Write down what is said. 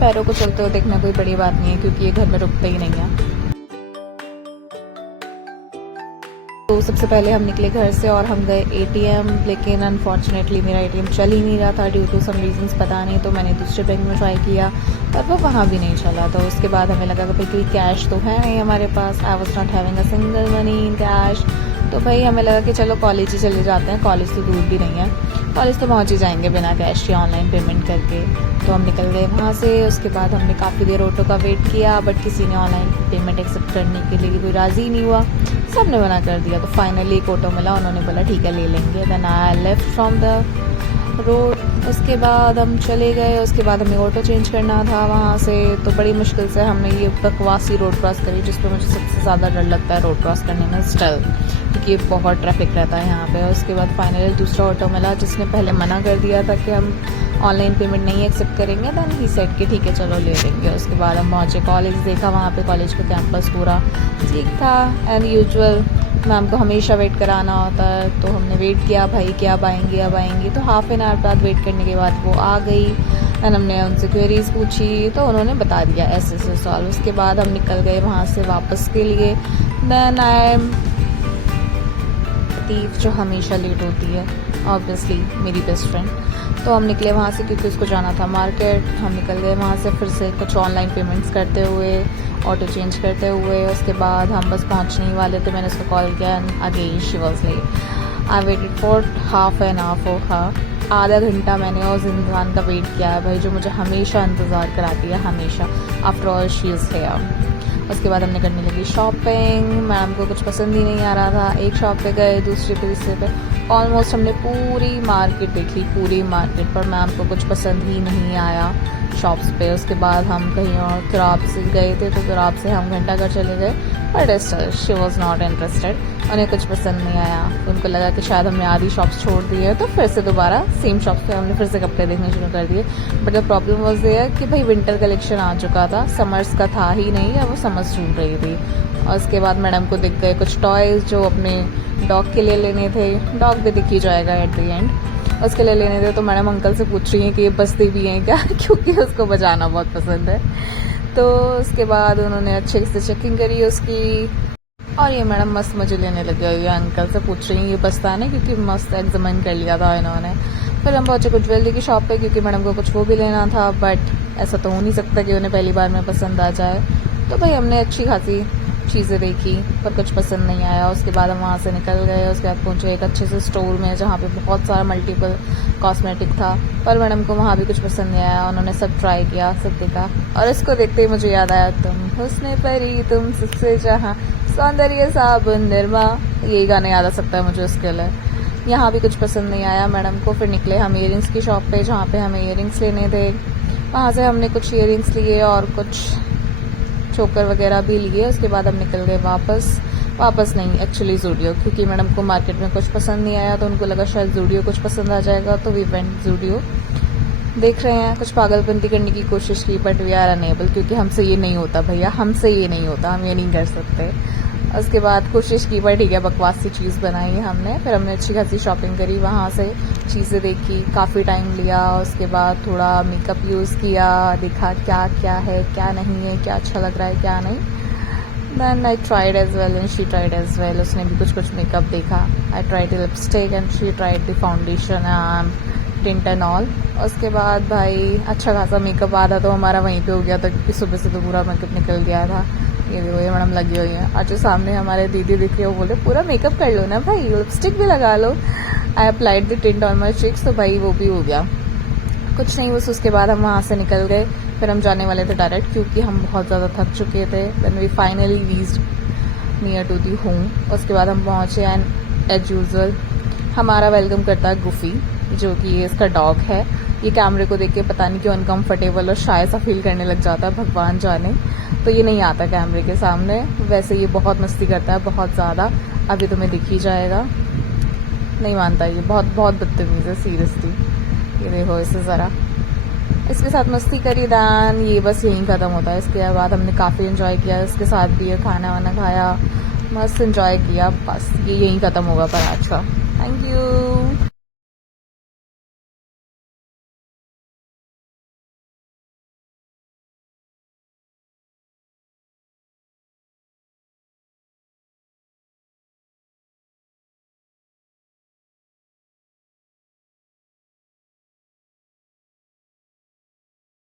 पैरों को चलते हुए देखना कोई बड़ी बात नहीं है, क्योंकि ये घर में रुकते ही नहीं है। तो सबसे पहले हम निकले घर से और हम गए एटीएम, लेकिन अनफॉर्चुनेटली मेरा एटीएम चल ही नहीं रहा था ड्यू टू सम रीजंस, पता नहीं। तो मैंने दूसरे बैंक में ट्राई किया पर वो वहाँ भी नहीं चला। तो उसके बाद हमें लगा कि भाई कोई कैश तो है नहीं हमारे पास। I was not having a single money in cash. तो भाई हमें लगा कि चलो कॉलेज ही चले जाते हैं, कॉलेज तो दूर भी नहीं है, कॉलेज तो पहुँच ही जाएंगे बिना कैश या ऑनलाइन पेमेंट करके। तो हम निकल गए वहाँ से। उसके बाद हमने काफ़ी देर ऑटो का वेट किया, बट किसी ने ऑनलाइन पेमेंट एक्सेप्ट करने के लिए कोई राज़ी ही नहीं हुआ, सब ने मना कर दिया। तो फाइनली एक ऑटो मिला, उन्होंने बोला ठीक है ले लेंगे। Then I left from the road. उसके बाद हम चले गए। उसके बाद हमें ऑटो चेंज करना था वहाँ से। तो बड़ी मुश्किल से हमने ये बकवासी रोड क्रॉस करी, जिस पर मुझे सबसे ज़्यादा डर लगता है रोड क्रॉस करने में स्टिल, क्योंकि बहुत ट्रैफिक रहता है यहाँ पे। उसके बाद फाइनली दूसरा ऑटो मिला, जिसने पहले मना कर दिया था कि हम ऑनलाइन पेमेंट नहीं एक्सेप्ट करेंगे। देन ही सेड कि ठीक है चलो ले लेंगे। उसके बाद हम पहुँचे कॉलेज, देखा वहाँ पे कॉलेज का कैंपस पूरा ठीक था एंड यूजुअल। मैम को हमेशा वेट कराना होता है, तो हमने वेट किया भाई कि अब आएंगी अब आएंगी। तो हाफ एन आवर बाद वेट करने के बाद वो आ गई एंड हमने उनसे क्वेरीज पूछी, तो उन्होंने बता दिया ऐसे सॉल्व। उसके बाद हम निकल गए वहाँ से वापस के लिए। देन आई एम जो हमेशा लेट होती है, ऑब्वियसली मेरी बेस्ट फ्रेंड। तो हम निकले वहाँ से क्योंकि उसको जाना था मार्केट। हम निकल गए वहाँ से फिर से कुछ ऑनलाइन पेमेंट्स करते हुए, ऑटो चेंज करते हुए। उसके बाद हम बस पहुँचने ही वाले थे, मैंने उसको कॉल किया and again she was late. I waited for half an hour for her. आधा घंटा मैंने उस इंसान का वेट किया है भाई, जो मुझे हमेशा इंतज़ार कराती है, हमेशा। After all she is here. उसके बाद हमने करने लगी शॉपिंग। मैम को कुछ पसंद ही नहीं आ रहा था। एक शॉप पे गए, दूसरे पे, तीसरे पे, ऑलमोस्ट हमने पूरी मार्केट देख ली, पूरी मार्केट, पर मैम को कुछ पसंद ही नहीं आया शॉप्स पे। उसके बाद हम कहीं और तिराब से गए थे, तो तिराब से हम घंटाघर चले गए, but still she was not interested. उन्हें कुछ पसंद नहीं आया। उनको लगा कि शायद हमने आधी शॉप्स छोड़ दी है, तो फिर से दोबारा सेम शॉप्स पे हमने फिर से कपड़े देखने शुरू कर दिए। But the problem was there कि भाई विंटर कलेक्शन आ चुका था, समर्स का था ही नहीं, या वो समर्स ढूंढ रही थी। और उसके बाद मैडम को दिख गए कुछ टॉयज़ जो अपने डॉग के लिए लेने थे। डॉग भी दिख ही जाएगा एट द एंड। उसके लिए लेने थे, तो मैडम अंकल से पूछ रही हैं कि ये बजते भी हैं क्या क्योंकि उसको बजाना बहुत पसंद है। तो उसके बाद उन्होंने अच्छे से चेकिंग करी उसकी, और ये मैडम मस्त मुझे लेने लग गई। ये अंकल से पूछ रही हैं ये बस्ता है ना, क्योंकि मस्त एग्जामिन कर लिया था इन्होंने। फिर हम पहुँचे कुछ ज्वेलरी की शॉप पे, क्योंकि मैडम को कुछ वो भी लेना था, बट ऐसा तो हो नहीं सकता कि उन्हें पहली बार में पसंद आ जाए। तो भाई हमने अच्छी खासी चीज़ें देखी, पर कुछ पसंद नहीं आया। उसके बाद हम वहाँ से निकल गए। उसके बाद पहुँचे एक अच्छे से स्टोर में, जहाँ पे बहुत सारा मल्टीपल कॉस्मेटिक था, पर मैडम को वहाँ भी कुछ पसंद नहीं आया। उन्होंने सब ट्राई किया, सब देखा, और इसको देखते ही मुझे याद आया, तुम हुस्ने परी तुम सबसे जहाँ सौंदर्य साबुन निरमा, यही गाने याद आ सकता है मुझे उसके लिए। यहाँ भी कुछ पसंद नहीं आया मैडम को। फिर निकले हम ईयरिंग्स की शॉप पे, जहाँ पे हमें ईयरिंग्स लेने थे। वहाँ से हमने कुछ ईयरिंग्स लिए और कुछ चोकर वगैरह भी लिए। उसके बाद हम निकल गए वापस नहीं, एक्चुअली ज़ूडियो, क्योंकि मैडम को मार्केट में कुछ पसंद नहीं आया, तो उनको लगा शायद ज़ूडियो कुछ पसंद आ जाएगा, तो वी वेंट ज़ूडियो। देख रहे हैं, कुछ पागलपंती करने की कोशिश की, बट वी आर अनेबल, क्योंकि हमसे ये नहीं होता भैया, हमसे ये नहीं होता, हम ये नहीं कर सकते। उसके बाद कोशिश की, पर ठीक है, बकवास सी चीज़ बनाई हमने। फिर हमने अच्छी खासी शॉपिंग करी, वहाँ से चीज़ें देखी, काफ़ी टाइम लिया। उसके बाद थोड़ा मेकअप यूज़ किया, देखा क्या क्या है क्या नहीं है, क्या अच्छा लग रहा है क्या नहीं। Then I tried as well and she tried as well. उसने भी कुछ मेकअप देखा। I tried the lipstick and she tried the foundation and tint and all. उसके बाद भाई अच्छा खासा मेकअप आधा तो हमारा वहीं पे हो गया था, क्योंकि सुबह से तो पूरा मेकअप निकल गया था। ये देखो, ये मैडम लगी हुई है। और जो सामने हमारे दीदी दिख रही है, वो बोले पूरा मेकअप कर लो ना भाई, लिपस्टिक भी लगा लो। I applied the tint on my cheeks, तो भाई वो भी हो गया। कुछ नहीं, बस उसके बाद हम वहाँ से निकल गए। फिर हम जाने वाले थे डायरेक्ट, क्योंकि हम बहुत ज़्यादा थक चुके थे। Then we finally reached near to the home. उसके बाद हम पहुँचे एंड एज यूजुअल हमारा वेलकम करता है गुफी, जो कि ये इसका डॉग है। ये कैमरे को देख के पता नहीं क्यों अनकम्फर्टेबल और शाय सा फील करने लग जाता है, भगवान जाने। तो ये नहीं आता कैमरे के सामने। वैसे ये बहुत मस्ती करता है, बहुत ज़्यादा। अभी तुम्हें दिख ही जाएगा, नहीं मानता ये, बहुत बहुत बदतमीज़ है सीरियसली। ये देखो इसे ज़रा, इसके साथ मस्ती करी, दैन ये बस यहीं ख़त्म होता है। इसके बाद हमने काफ़ी इन्जॉय किया इसके साथ भी, खाना वाना खाया, मस्त इन्जॉय किया। बस ये यहीं ख़त्म होगा पर आज का। Thank you.